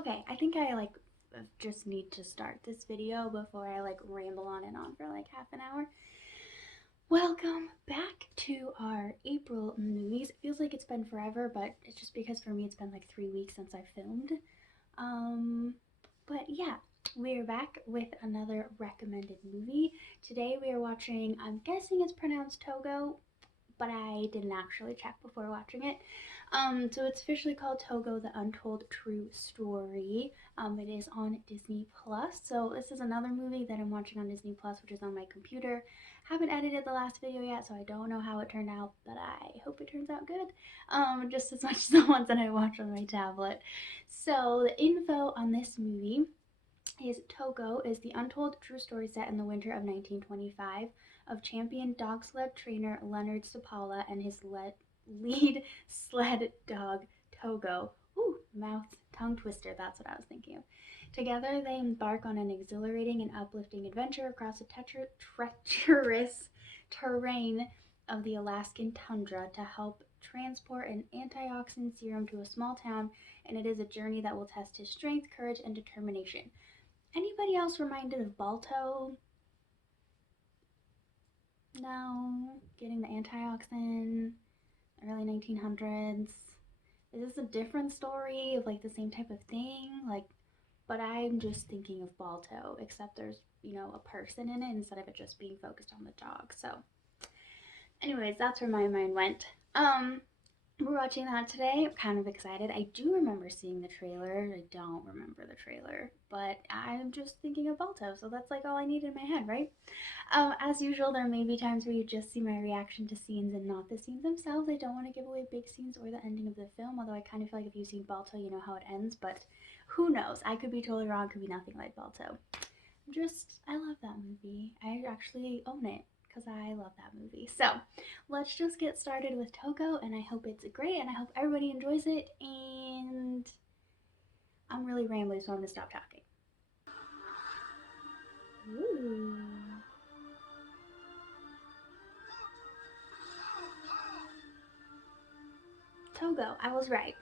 Okay, I think I just need to start this video before I ramble on and on for like half an hour. Welcome back to our April movies. It feels like it's been forever, but it's just because for me it's been like 3 weeks since I filmed. Um, but yeah, we're back with another recommended movie. Today we are watching, I'm guessing it's pronounced Togo, but I didn't actually check before watching it. So it's officially called Togo, The Untold True Story. It is on Disney Plus. So this is another movie that I'm watching on Disney Plus, which is on my computer. Haven't edited the last video yet, so I don't know how it turned out, but I hope it turns out good. Just as much as the ones that I watch on my tablet. So the info on this movie is Togo is the untold true story set in the winter of 1925 of champion dog sled trainer Leonard Sapala and his lead sled dog Togo. Ooh, mouth tongue twister, that's what I was thinking of. Together they embark on an exhilarating and uplifting adventure across the treacherous terrain of the Alaskan tundra to help transport an antioxidant serum to a small town, and it is a journey that will test his strength, courage, and determination. Anybody else reminded of Balto? No? Getting the antioxidant, early 1900s. Is this a different story of like the same type of thing? But I'm just thinking of Balto, except there's, a person in it instead of it just being focused on the dog. So, anyways, that's where my mind went. We're watching that today. I'm kind of excited. I do remember seeing the trailer. I don't remember the trailer, but I'm just thinking of Balto, so that's like all I need in my head, right? As usual, there may be times where you just see my reaction to scenes and not the scenes themselves. I don't want to give away big scenes or the ending of the film, although I kind of feel like if you've seen Balto, you know how it ends, but who knows? I could be totally wrong, could be nothing like Balto. I love that movie. I actually own it because I love that movie. So let's just get started with Togo, and I hope it's great, and I hope everybody enjoys it, and I'm really rambling, so I'm gonna stop talking. Ooh. Togo, I was right.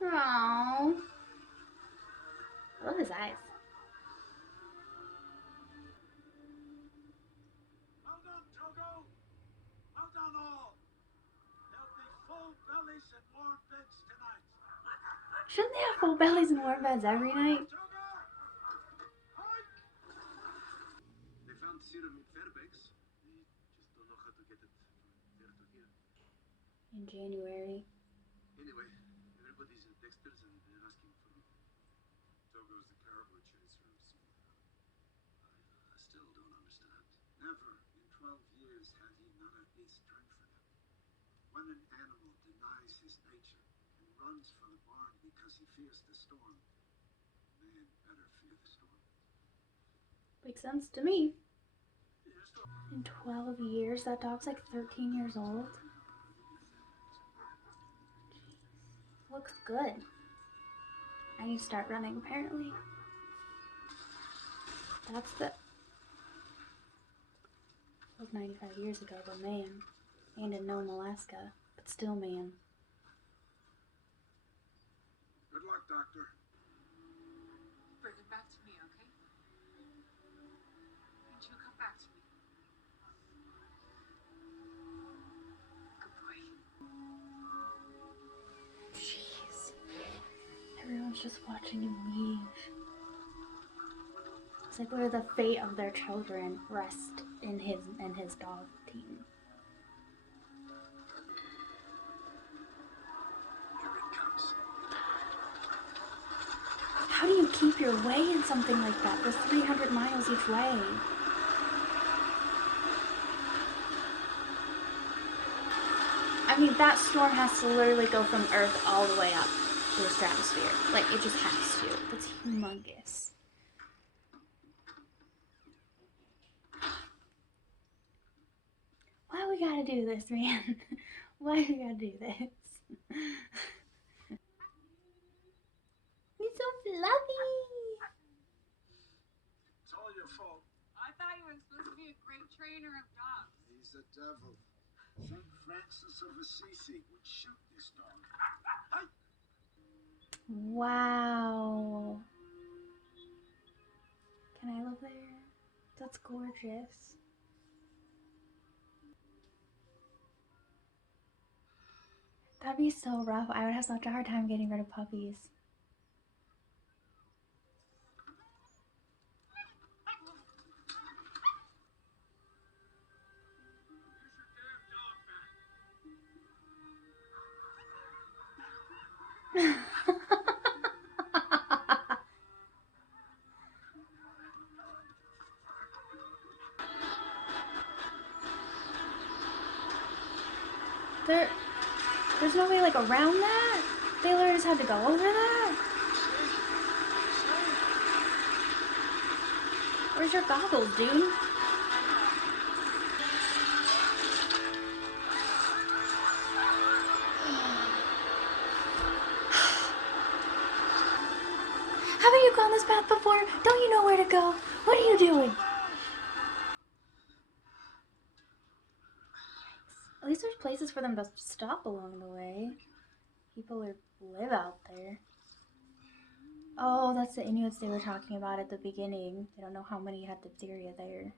Aww. I love his eyes. Well done, Togo. Well done, all. There'll be full bellies and warm beds tonight. Shouldn't they have full bellies and warm beds every night? They found serum in Fairbanks. They just don't know how to get it from there to here. In January. Anyway, everybody's in Dexter's and they're asking for me. Togo's the caribou chaser, so I still don't understand. Never in 12 years had he not at least turned for them. When an animal denies his nature and runs for the barn because he fears the storm, man better fear the storm. Makes sense to me. In 12 years, that dog's like 13 years old. Looks good. I need to start running, apparently. That's the... That was 95 years ago, but man. And in Nome, Alaska. But still, man. Good luck, Doctor. Bring it back to me, okay? And you come back to me. Good boy. Jeez. Everyone's just watching him leave. It's like where the fate of their children rest in his dog team. Here it comes. How do you keep your way in something like that? There's 300 miles each way. I mean, that storm has to literally go from Earth all the way up to the stratosphere. Like, it just has to. That's humongous. Why we gotta do this, man? Why we gotta do this? He's so fluffy. It's all your fault. I thought you were supposed to be a great trainer of dogs. He's a devil. St. Francis of Assisi would shoot this dog. Hey! Wow. Can I live there? That's gorgeous. That'd be so rough. I would have such a hard time getting rid of puppies. There's no way like around that? They literally just had to go over that? Where's your goggles, dude? Haven't you gone this path before? Don't you know where to go? What are you doing? At least there's places for them to stop along the way. People live out there. Oh, that's the Inuits they were talking about at the beginning. They don't know how many had diphtheria there.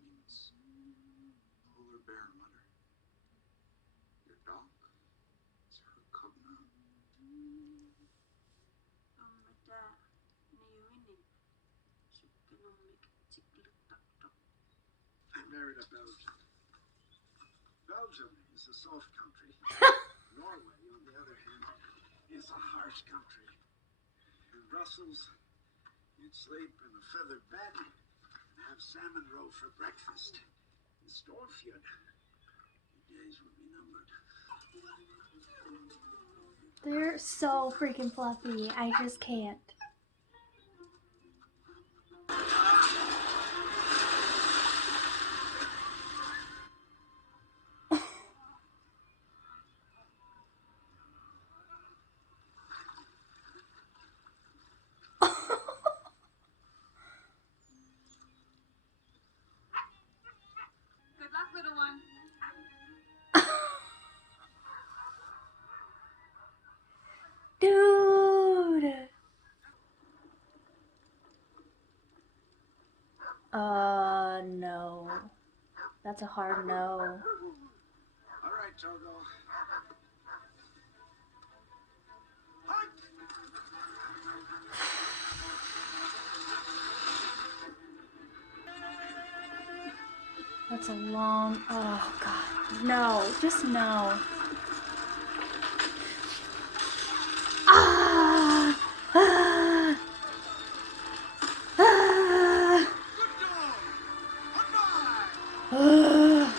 Means polar bear mother. Your dog is her cub now. I married a Belgian. Belgium is a soft country. Norway, on the other hand, is a harsh country. In Brussels, you'd sleep in a feather bed and have salmon roe for breakfast. In Stormfjord, your days would be numbered. They're so freaking fluffy. I just can't. Good luck, little one. Dude! No. That's a hard no. All right, Togo. That's a long... Oh, God. No. Just no. Ah! Ah! Ah! Ah!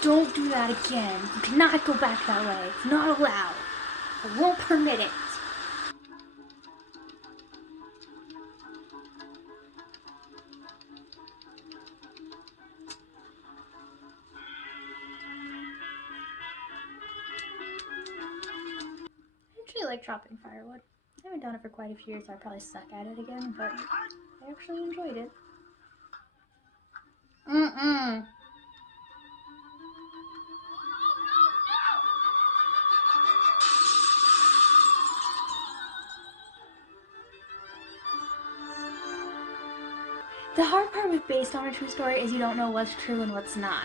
Don't do that again. You cannot go back that way. It's not allowed. I won't permit it. I actually like chopping firewood. I haven't done it for quite a few years, so I probably suck at it again, but I actually enjoyed it. Mm-mm. The hard part with based on a true story is you don't know what's true and what's not.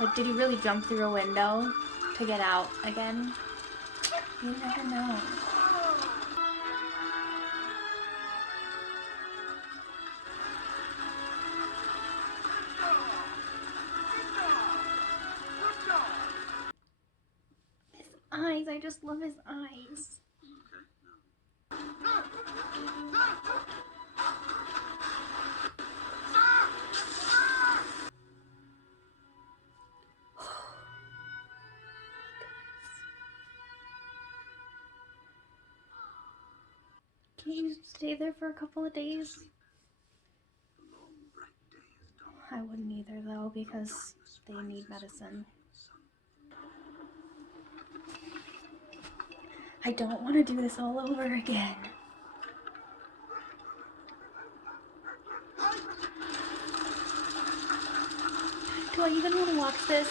Like, did he really jump through a window to get out again? You never know. His eyes, I just love his eyes. Can you stay there for a couple of days? I wouldn't either, though, because they need medicine. I don't want to do this all over again. Do I even want to watch this?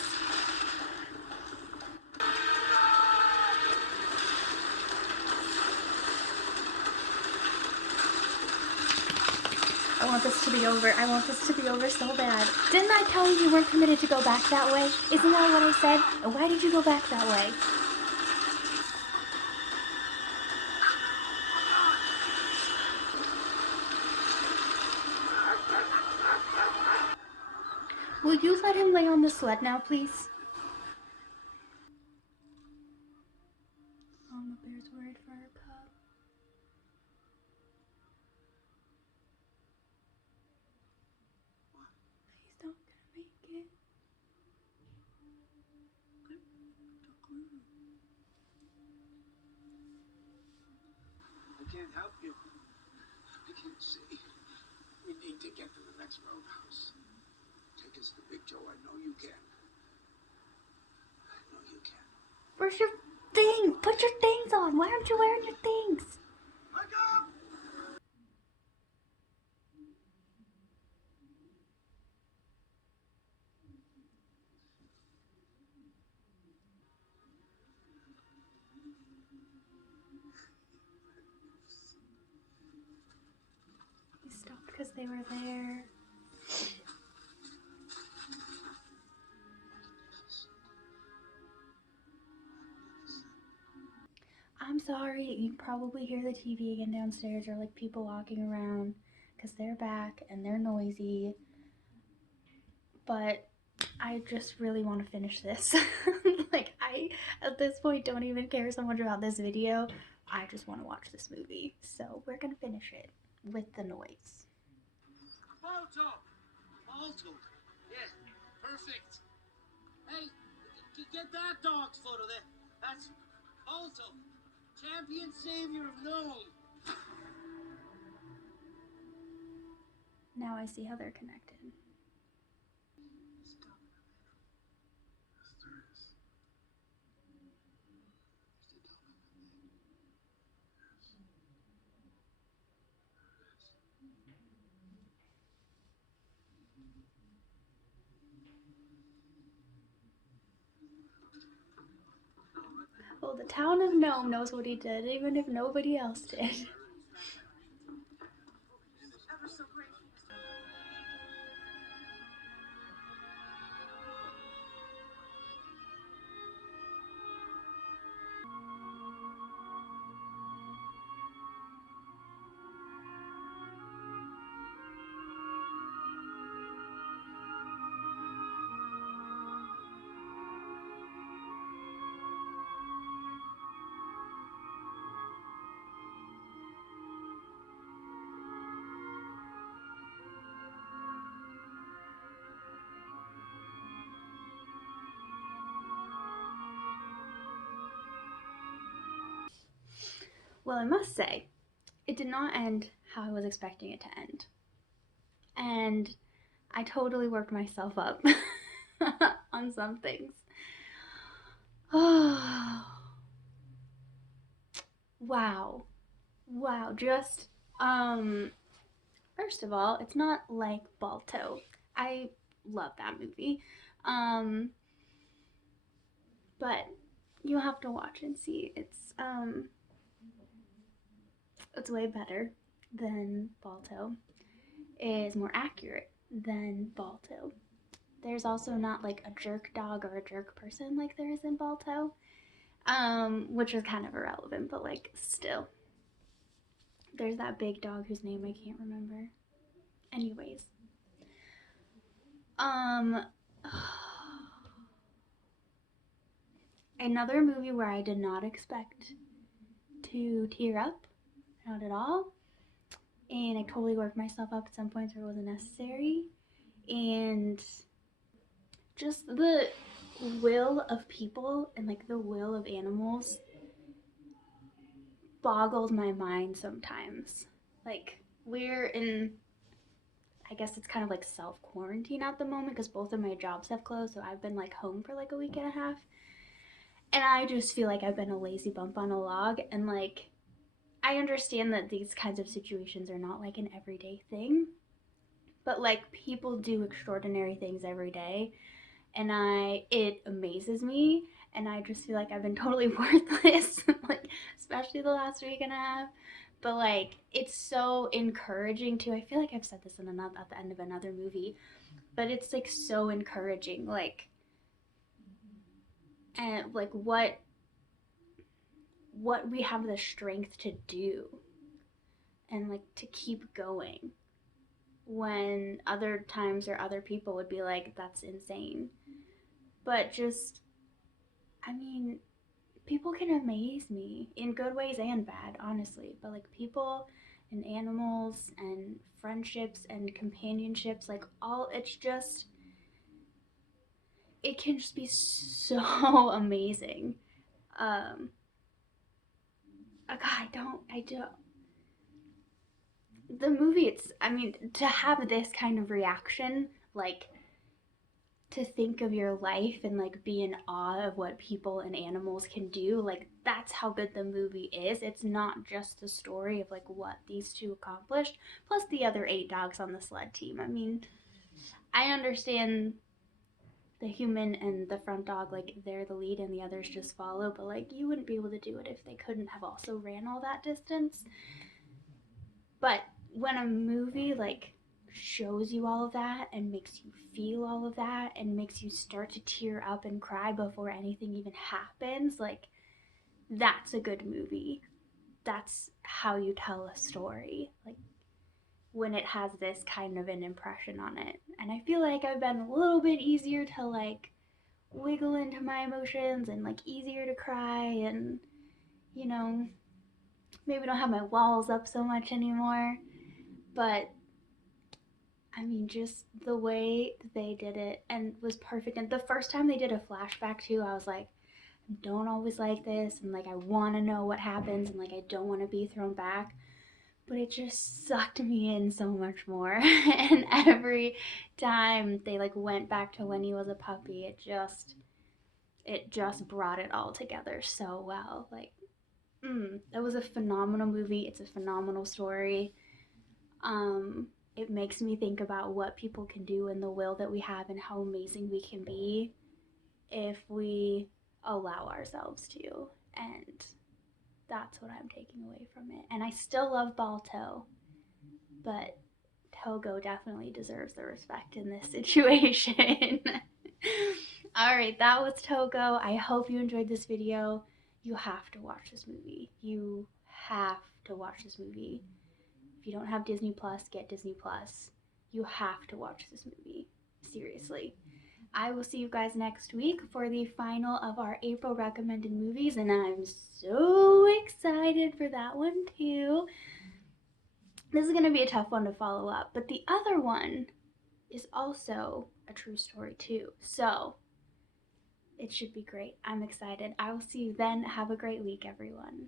I want this to be over. I want this to be over so bad. Didn't I tell you you weren't permitted to go back that way? Isn't that what I said? Why did you go back that way? Will you let him lay on the sled now, please? Mama Bear's worried for her pup. He's not gonna make it. I can't help you. I can't see. We need to get to the next roadhouse. Take us to Big Joe. I know you can. I know you can. Where's your thing? Put your things on. Why aren't you wearing your things? Wake up! He stopped because they were there. I'm sorry, you probably hear the TV again downstairs or like people walking around because they're back and they're noisy. But I just really want to finish this. Like, I, at this point, don't even care so much about this video. I just want to watch this movie. So we're going to finish it with the noise. Balto! Balto! Yeah, perfect. Hey, get that dog's photo there. That's Balto. Champion savior of Nome. Now I see how they're connected. Oh, the town of Nome knows what he did, even if nobody else did. Well, I must say, it did not end how I was expecting it to end. And I totally worked myself up on some things. Oh, wow. Wow, just, first of all, it's not like Balto. I love that movie. But you'll have to watch and see. It's way better than Balto. It is more accurate than Balto. There's also not like a jerk dog or a jerk person like there is in Balto, which is kind of irrelevant, but like still. There's that big dog whose name I can't remember. Anyways. Another movie where I did not expect to tear up, not at all. And I totally worked myself up at some points where it wasn't necessary. And just the will of people and like the will of animals boggles my mind sometimes. Like, we're in, I guess it's kind of like self-quarantine at the moment because both of my jobs have closed, so I've been like home for like a week and a half. And I just feel like I've been a lazy bump on a log. And like, I understand that these kinds of situations are not like an everyday thing, but like people do extraordinary things every day, and it amazes me, and I just feel like I've been totally worthless, like especially the last week and a half. But like it's so encouraging too. I feel like I've said this in another at the end of another movie, but it's like so encouraging, like and like what we have the strength to do and like to keep going when other times or other people would be like that's insane. But just I mean, people can amaze me in good ways and bad, honestly. But like people and animals and friendships and companionships, like all, it's just, it can just be so amazing. Um, God, I don't. The movie, it's, I mean, to have this kind of reaction, like to think of your life and like be in awe of what people and animals can do, like that's how good the movie is. It's not just the story of like what these two accomplished plus the other 8 dogs on the sled team. I mean, I understand the human and the front dog, like they're the lead and the others just follow, but like you wouldn't be able to do it if they couldn't have also ran all that distance. But when a movie like shows you all of that and makes you feel all of that and makes you start to tear up and cry before anything even happens, like that's a good movie. That's how you tell a story. Like when it has this kind of an impression on it. And I feel like I've been a little bit easier to like wiggle into my emotions and like easier to cry and you know, maybe don't have my walls up so much anymore. But I mean, just the way they did it and was perfect. And the first time they did a flashback too, I was like, I don't always like this, and like I want to know what happens, and like I don't want to be thrown back. But it just sucked me in so much more. And every time they like went back to when he was a puppy, it just brought it all together so well. Like, that was a phenomenal movie. It's a phenomenal story. Um, it makes me think about what people can do and the will that we have and how amazing we can be if we allow ourselves to. And that's what I'm taking away from it. And I still love Balto, but Togo definitely deserves the respect in this situation. All right, that was Togo. I hope you enjoyed this video. You have to watch this movie. You have to watch this movie. If you don't have Disney Plus, get Disney Plus. You have to watch this movie. Seriously. I will see you guys next week for the final of our April recommended movies, and I'm so excited for that one too. This is going to be a tough one to follow up, but the other one is also a true story too. So it should be great. I'm excited. I will see you then. Have a great week, everyone.